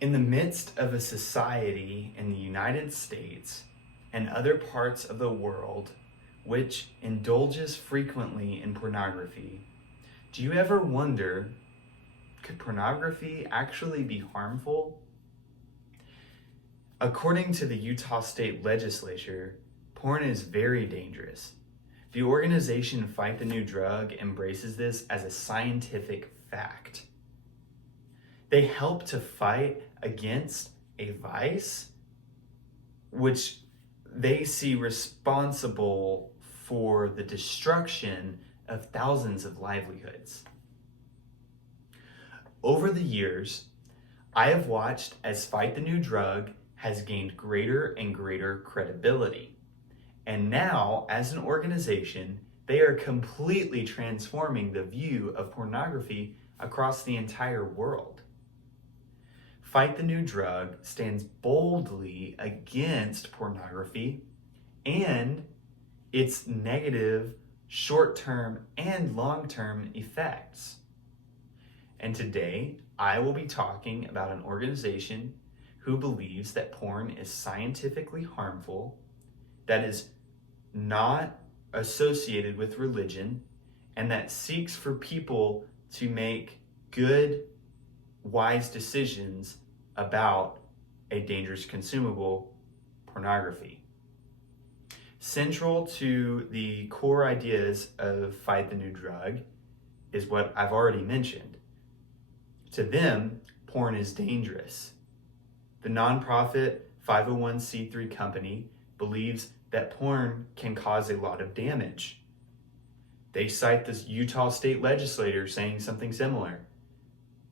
In the midst of a society in the United States and other parts of the world which indulges frequently in pornography, do you ever wonder, could pornography actually be harmful? According to the Utah State Legislature, porn is very dangerous. The organization Fight the New Drug embraces this as a scientific fact. They help to fight against a vice which they see responsible for the destruction of thousands of livelihoods. Over the years, I have watched as Fight the New Drug has gained greater and greater credibility. And now, as an organization, they are completely transforming the view of pornography across the entire world. Fight the New Drug stands boldly against pornography and its negative short-term and long-term effects. And today, I will be talking about an organization who believes that porn is scientifically harmful, that is not associated with religion, and that seeks for people to make good, wise decisions about a dangerous consumable, pornography. Central to the core ideas of Fight the New Drug is what I've already mentioned. To them, porn is dangerous. The nonprofit 501c3 company believes that porn can cause a lot of damage. They cite this Utah State Legislature saying something similar.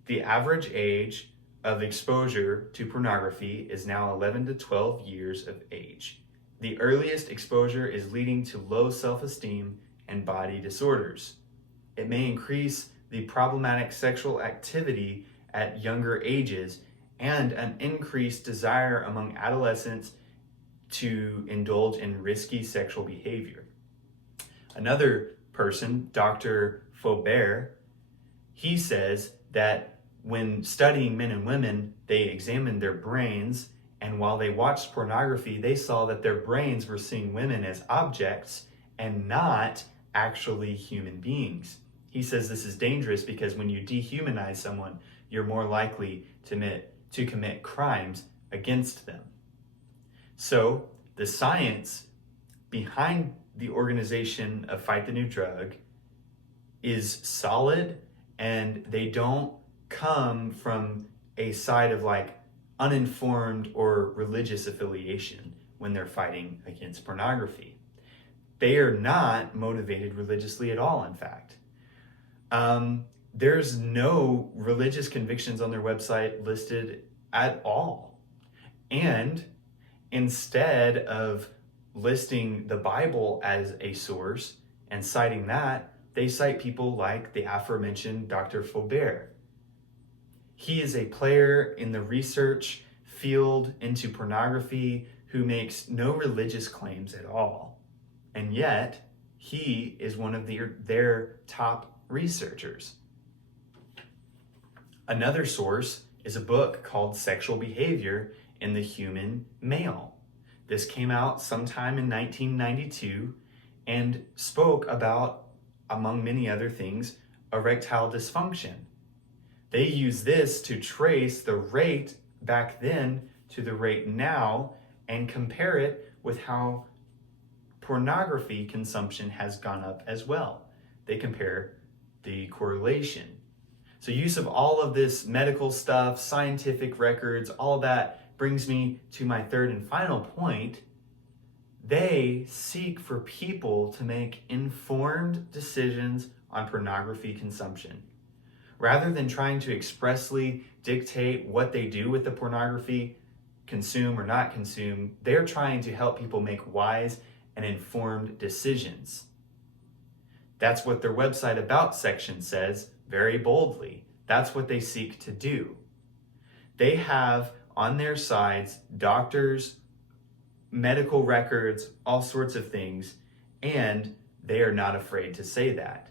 The average age of exposure to pornography is now 11 to 12 years of age. The earliest exposure is leading to low self-esteem and body disorders. It may increase the problematic sexual activity at younger ages and an increased desire among adolescents to indulge in risky sexual behavior. Another person, Dr. Faubert, he says that when studying men and women, they examined their brains, and while they watched pornography, they saw that their brains were seeing women as objects and not actually human beings. He says this is dangerous because when you dehumanize someone, you're more likely to commit crimes against them. So the science behind the organization of Fight the New Drug is solid, and they don't come from a side of like uninformed or religious affiliation when they're fighting against pornography. They are not motivated religiously at all, in fact. There's no religious convictions on their website listed at all. And instead of listing the Bible as a source and citing that, they cite people like the aforementioned Dr. Faubert. He is a player in the research field into pornography who makes no religious claims at all. And yet, he is one of their top researchers. Another source is a book called Sexual Behavior in the Human Male. This came out sometime in 1992 and spoke about, among many other things, erectile dysfunction. They use this to trace the rate back then to the rate now and compare it with how pornography consumption has gone up as well. They compare the correlation. So use of all of this medical stuff, scientific records, all of that brings me to my third and final point. They seek for people to make informed decisions on pornography consumption. Rather than trying to expressly dictate what they do with the pornography, consume or not consume, they're trying to help people make wise and informed decisions. That's what their website About section says very boldly. That's what they seek to do. They have on their sides doctors, medical records, all sorts of things, and they are not afraid to say that.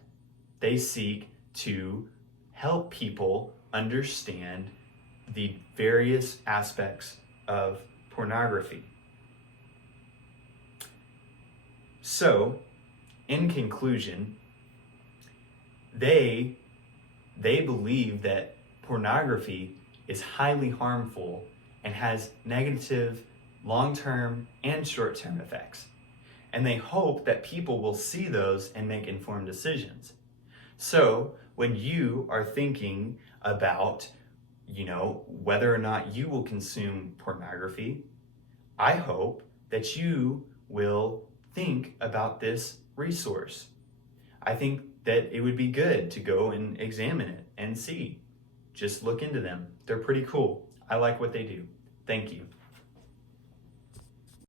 They seek to help people understand the various aspects of pornography. So, in conclusion, they believe that pornography is highly harmful and has negative long-term and short-term effects. And they hope that people will see those and make informed decisions. So when you are thinking about, whether or not you will consume pornography, I hope that you will think about this resource. I think that it would be good to go and examine it and see. Just look into them. They're pretty cool. I like what they do. Thank you.